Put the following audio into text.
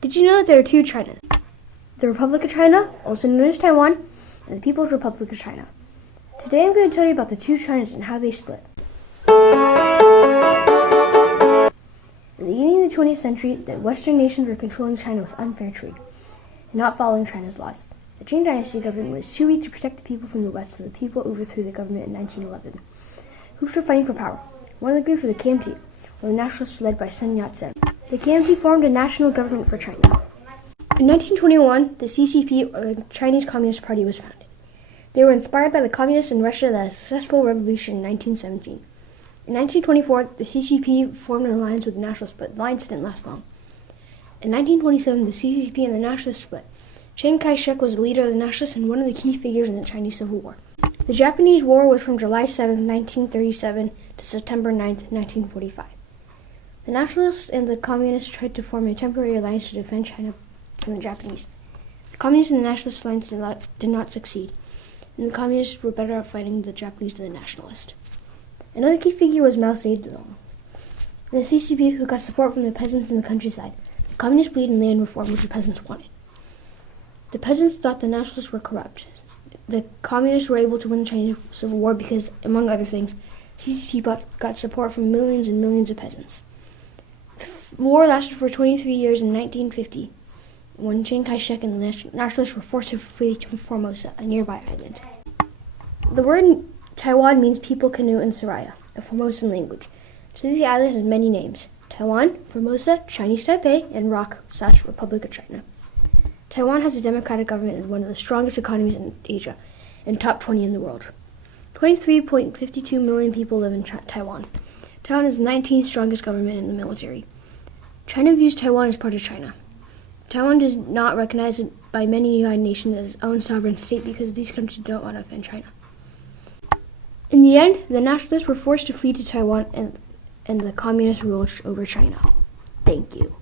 Did you know that there are two Chinas? The Republic of China, also known as Taiwan, and the People's Republic of China. Today I'm going to tell you about the two Chinas and how they split. In the beginning of the 20th century, the Western nations were controlling China with unfair trade and not following China's laws. The Qing dynasty government was too weak to protect the people from the West, so the people overthrew the government in 1911. Groups were fighting for power. One of the groups were the KMT, or the nationalists led by Sun Yat-sen. The KMT formed a national government for China. In 1921, the CCP, or the Chinese Communist Party, was founded. They were inspired by the communists in Russia that had a successful revolution in 1917. In 1924, the CCP formed an alliance with the nationalists, but the alliance didn't last long. In 1927, the CCP and the nationalists split. Chiang Kai-shek was the leader of the nationalists and one of the key figures in the Chinese Civil War. The Japanese War was from July 7, 1937 to September 9, 1945. The nationalists and the communists tried to form a temporary alliance to defend China from the Japanese. The communists and the nationalist alliance did not succeed, and the communists were better off fighting the Japanese than the nationalists. Another key figure was Mao Zedong, the CCP, who got support from the peasants in the countryside. The communists believed in land reform, which the peasants wanted. The peasants thought the nationalists were corrupt. The communists were able to win the Chinese Civil War because, among other things, CCP got support from millions and millions of peasants. The war lasted for 23 years in 1950, when Chiang Kai-shek and the nationalists were forced to flee to Formosa, a nearby island. The word Taiwan means people canoe in Siraya, a Formosan language. So the island has many names: Taiwan, Formosa, Chinese Taipei, and Republic of China. Taiwan has a democratic government and one of the strongest economies in Asia, and top 20 in the world. 23.52 million people live in Taiwan. Taiwan is the 19th strongest government in the military. China views Taiwan as part of China. Taiwan does not recognize it by many United Nations as its own sovereign state because these countries don't want to offend China. In the end, the nationalists were forced to flee to Taiwan and the communists ruled over China. Thank you.